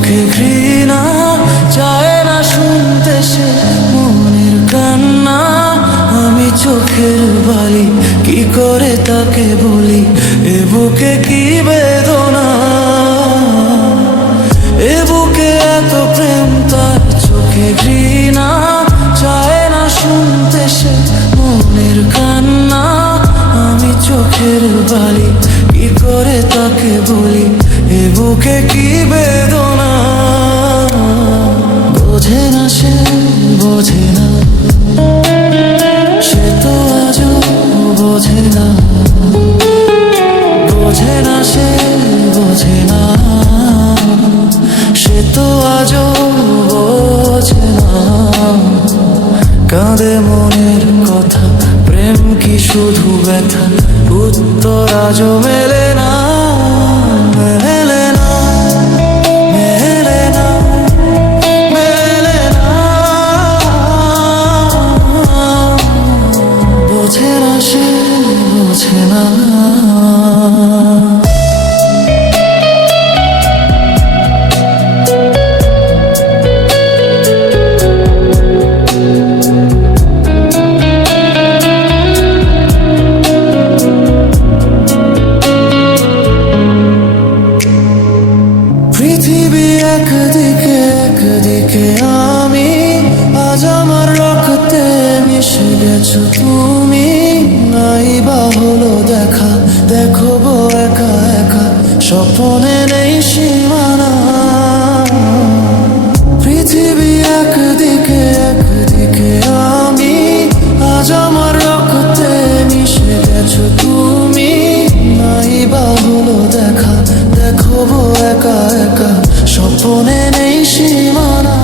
চোখে ঘৃণা, চায় না শুনতে সে মনের কান্না। আমি চোখের বালি, কি করে তাকে বলি এ বুকে কি বেদনা। এ বুকে এত প্রেম, তার চোখে ঘৃণা, চায় না শুনতে সে মনের কান্না। আমি চোখের বালি, কি করে তাকে বলি এ বুকে কি বেদনা। বোঝে না সে, বোঝে না, সে তো আজও বোঝে না। বোঝে না সে, বোঝে না, সে তো আজও বোঝে না। কাঁদে মনের কথা, প্রেম কি শুধু ব্যথা, উত্তর আজও মেলে না, মেলে না, মেলে না, মেলে না। বোঝে না সে, বোঝে না। পৃথিবী একদিকে, একদিকে আমি, আজ আমার রক্তে মিশে গেছো তুমি। নাই বা হলো দেখা, দেখবো একা একা, স্বপ্নে নেই সীমানা। পৃথিবী একদিকে, একদিকে আমি, আজ আমার রক্তে মিশে গেছো তুমি। নাই বা হলো দেখা, দেখবো একা একা, স্বপ্নে নেই সীমানা।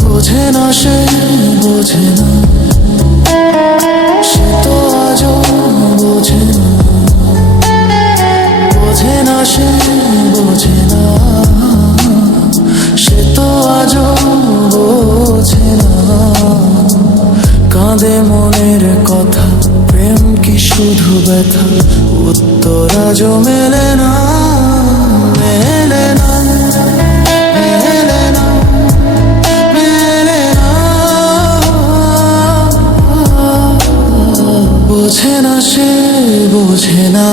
বোঝে না সে, বোঝে না, সে তো আজও বোঝে না। বোঝে না সে, বোঝে না, সে তো আজও বোঝে না। কাঁদে মনের কথা, প্রেম কি শুধু ব্যথা, উত্তর আজও মেলে না, মেলে না, মেলে না, মেলে না। বোঝে না সে, বোঝে না,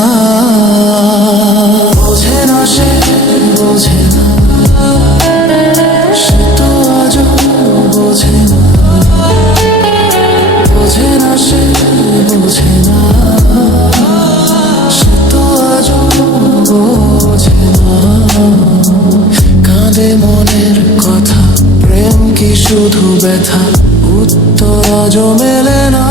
বোঝে না সে, বোঝে না, সে তো আজও বোঝে না। বোঝে না সে, বোঝে না, সে তো আজও বোঝে না। কাঁদে মনের কথা, প্রেম কি শুধু ব্যথা, উত্তর আজও মেলে না।